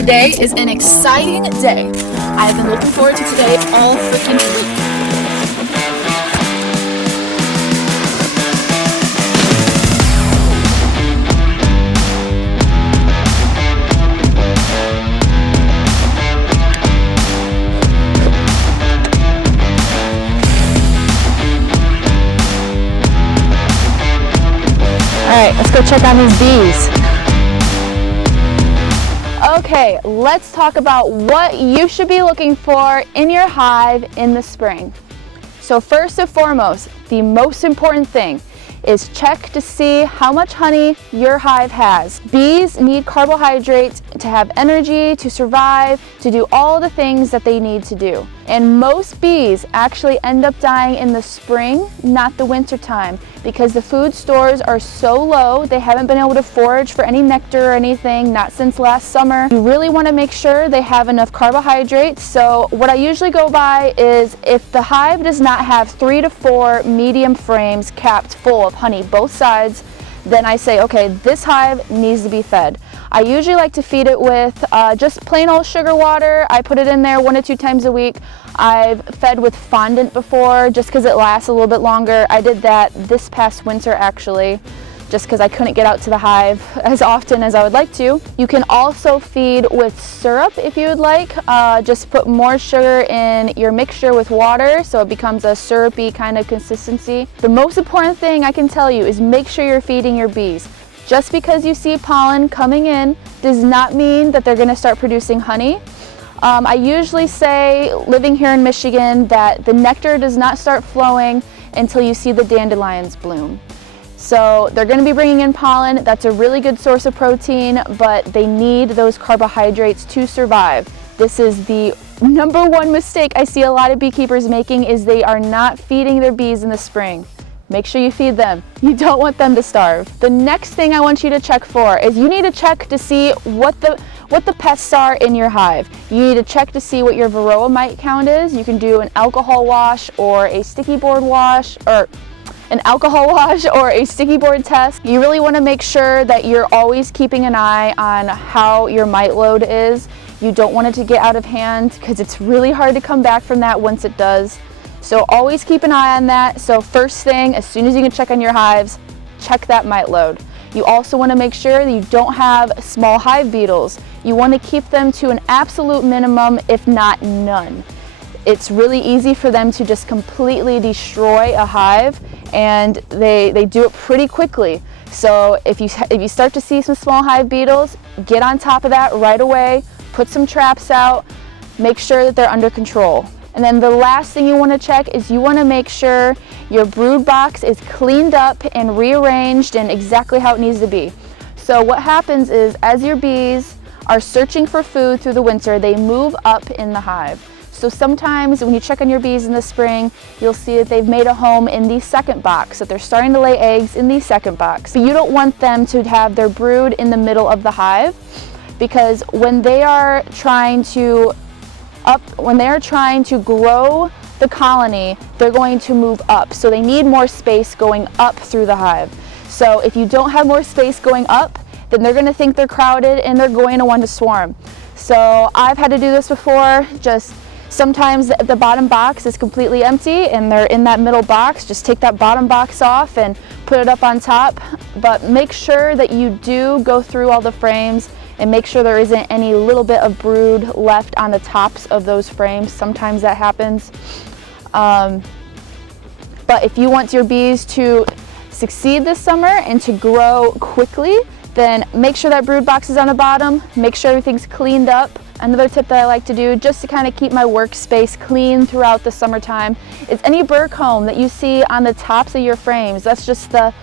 Today is an exciting day. I've been looking forward to today all freaking week. Alright, let's go check on these bees. Okay, let's talk about what you should be looking for in your hive in the spring. So first and foremost, the most important thing is check to see how much honey your hive has. Bees need carbohydrates to have energy, to survive, to do all the things that they need to do. And most bees actually end up dying in the spring, not the winter time, because the food stores are so low, they haven't been able to forage for any nectar or anything, not since last summer. You really want to make sure they have enough carbohydrates. So what I usually go by is if the hive does not have 3 to 4 medium frames capped full of honey, both sides, then I say, okay, this hive needs to be fed. I usually like to feed it with just plain old sugar water. I put it in there 1 to 2 times a week. I've fed with fondant before just because it lasts a little bit longer. I did that this past winter actually, just because I couldn't get out to the hive as often as I would like to. You can also feed with syrup if you would like. Just put more sugar in your mixture with water so it becomes a syrupy kind of consistency. The most important thing I can tell you is make sure you're feeding your bees. Just because you see pollen coming in does not mean that they're going to start producing honey. I usually say, living here in Michigan, that the nectar does not start flowing until you see the dandelions bloom. So they're going to be bringing in pollen. That's a really good source of protein, but they need those carbohydrates to survive. This is the #1 mistake I see a lot of beekeepers making, is they are not feeding their bees in the spring. Make sure you feed them. You don't want them to starve. The next thing I want you to check for is you need to check to see what the pests are in your hive. You need to check to see what your varroa mite count is. You can do an alcohol wash or a sticky board wash, or an alcohol wash or a sticky board test. You really want to make sure that you're always keeping an eye on how your mite load is. You don't want it to get out of hand because it's really hard to come back from that once it does. So always keep an eye on that. So first thing, as soon as you can check on your hives, check that mite load. You also want to make sure that you don't have small hive beetles. You want to keep them to an absolute minimum, if not none. It's really easy for them to just completely destroy a hive, and they do it pretty quickly. So if you start to see some small hive beetles, get on top of that right away, put some traps out, make sure that they're under control. And then the last thing you want to check is you want to make sure your brood box is cleaned up and rearranged and exactly how it needs to be. So what happens is, as your bees are searching for food through the winter, they move up in the hive. So sometimes when you check on your bees in the spring, you'll see that they've made a home in the second box, that they're starting to lay eggs in the second box. But you don't want them to have their brood in the middle of the hive, because when they are trying to grow the colony, they're going to move up. So they need more space going up through the hive. So if you don't have more space going up, then they're going to think they're crowded and they're going to want to swarm. So I've had to do this before. Just sometimes the bottom box is completely empty and they're in that middle box. Just take that bottom box off and put it up on top. But make sure that you do go through all the frames and make sure there isn't any little bit of brood left on the tops of those frames. Sometimes that happens. But if you want your bees to succeed this summer and to grow quickly, then make sure that brood box is on the bottom, make sure everything's cleaned up. Another tip that I like to do, just to kind of keep my workspace clean throughout the summertime, is any burr comb that you see on the tops of your frames. That's just the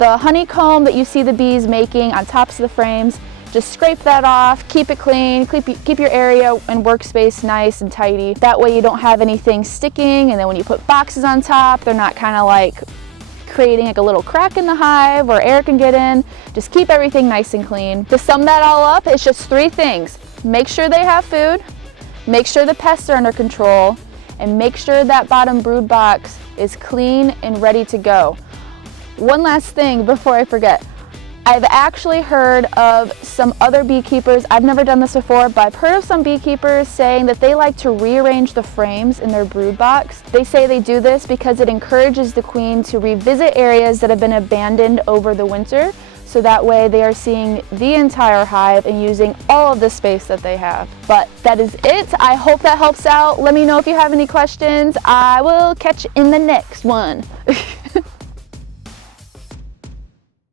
honeycomb that you see the bees making on tops of the frames. Just scrape that off, keep it clean, keep your area and workspace nice and tidy. That way you don't have anything sticking, and then when you put boxes on top, they're not kind of like creating like a little crack in the hive where air can get in. Just keep everything nice and clean. To sum that all up, it's just 3 things. Make sure they have food, make sure the pests are under control, and make sure that bottom brood box is clean and ready to go. One last thing before I forget. I've actually heard of some other beekeepers, I've never done this before, but I've heard of some beekeepers saying that they like to rearrange the frames in their brood box. They say they do this because it encourages the queen to revisit areas that have been abandoned over the winter, so that way they are seeing the entire hive and using all of the space that they have. But that is it. I hope that helps out. Let me know if you have any questions. I will catch you in the next one.